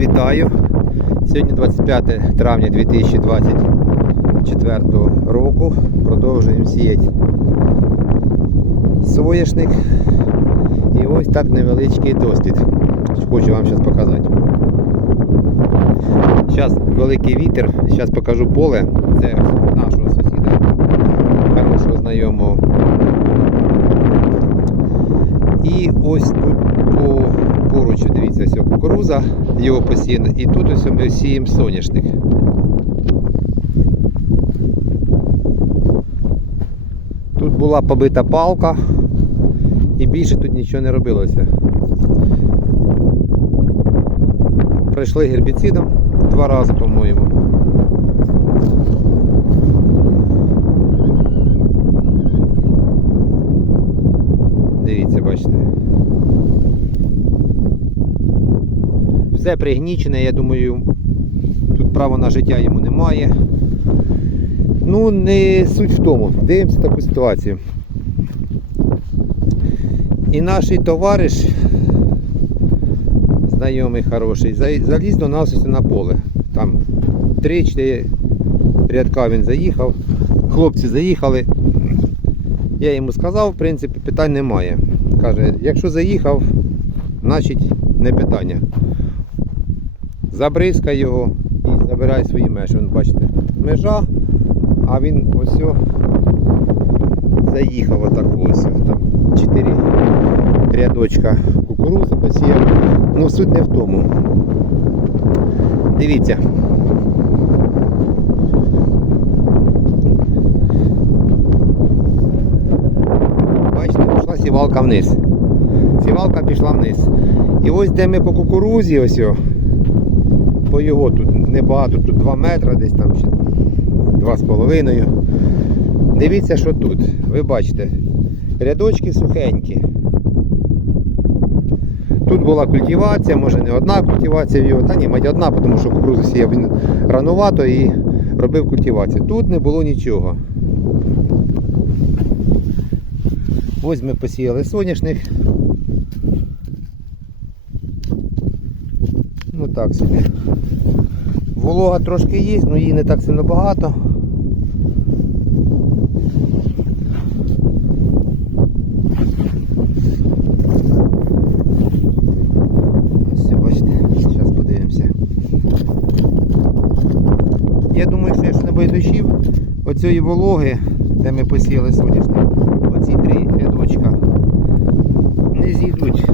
Вітаю! Сьогодні 25 травня 2024 року. Продовжуємо сіяти соняшник. І ось так невеличкий дослід. Хочу вам зараз показати. Зараз великий вітер, зараз покажу поле. Це нашого сусіда, хорошого знайомого. І ось тут поруч, дивіться, ось кукуруза, його посіяна, і тут ось ми сіємо соняшник. Тут була побита палка і більше тут нічого не робилося. Пройшли гербіцидом два рази, по-моєму. Дивіться, бачите. Все пригнічене, я думаю, тут права на життя йому немає. Ну, не суть в тому. Дивимося таку ситуацію. І наш товариш, знайомий хороший, заліз до нас на поле. Там 3-4 рядка він заїхав. Хлопці заїхали. Я йому сказав, в принципі, питань немає. Каже, якщо заїхав, значить не питання. Забризкай його і забирай свої межі. Вон, бачите, межа, а він ось заїхав отак ось. Там 4 рядочка кукурузи посіяв. Ну суть не в тому. Дивіться. Бачите, пішла сівалка вниз. Сівалка пішла вниз. І ось де ми по кукурузі, ось о, по його тут небагато, тут 2 метри, десь там ще 2,5. Дивіться, що тут. Ви бачите, рядочки сухенькі. Тут була культивація, може не одна культивація в його, та ні, мать одна, тому що кукурузу сіяв він ранувато і робив культивацію. Тут не було нічого. Ось ми посіяли соняшник. Ну так собі. Волога трошки є, але її не так сильно багато. Ось, бачите, зараз подивимося. Я думаю, що якщо не буде дощів, оцієї вологи, де ми посіяли соняшник, оці три рядочка, не зійдуть,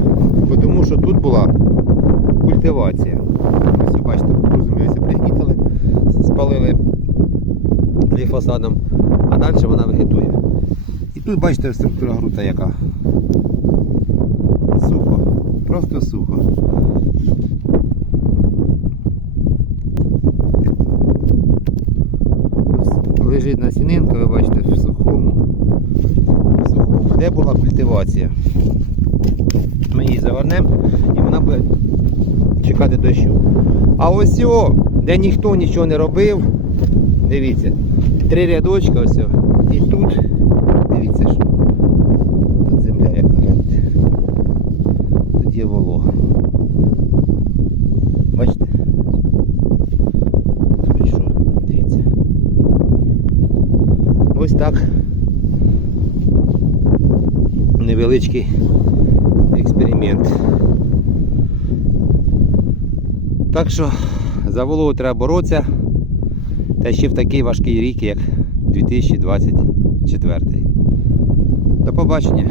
тому що тут була культивація. Ось бачите, розумію, пригнітили, спалили гліфосадом, а далі вона вегетує. І тут бачите структура грута яка. Сухо, просто сухо. Лежить насінинка, ви бачите, в сухому. Де була культивація? Ми її завернемо і вона буде чекати дощу. А ось о, де ніхто нічого не робив, дивіться, три рядочка ось. І тут, дивіться, що тут земля яка гляньте. Тут є волога. Бачите? Хоч що, дивіться. Ось так. Невеличкий експеримент. Так що за вологу треба боротися. Та ще в такий важкий рік, як 2024. До побачення.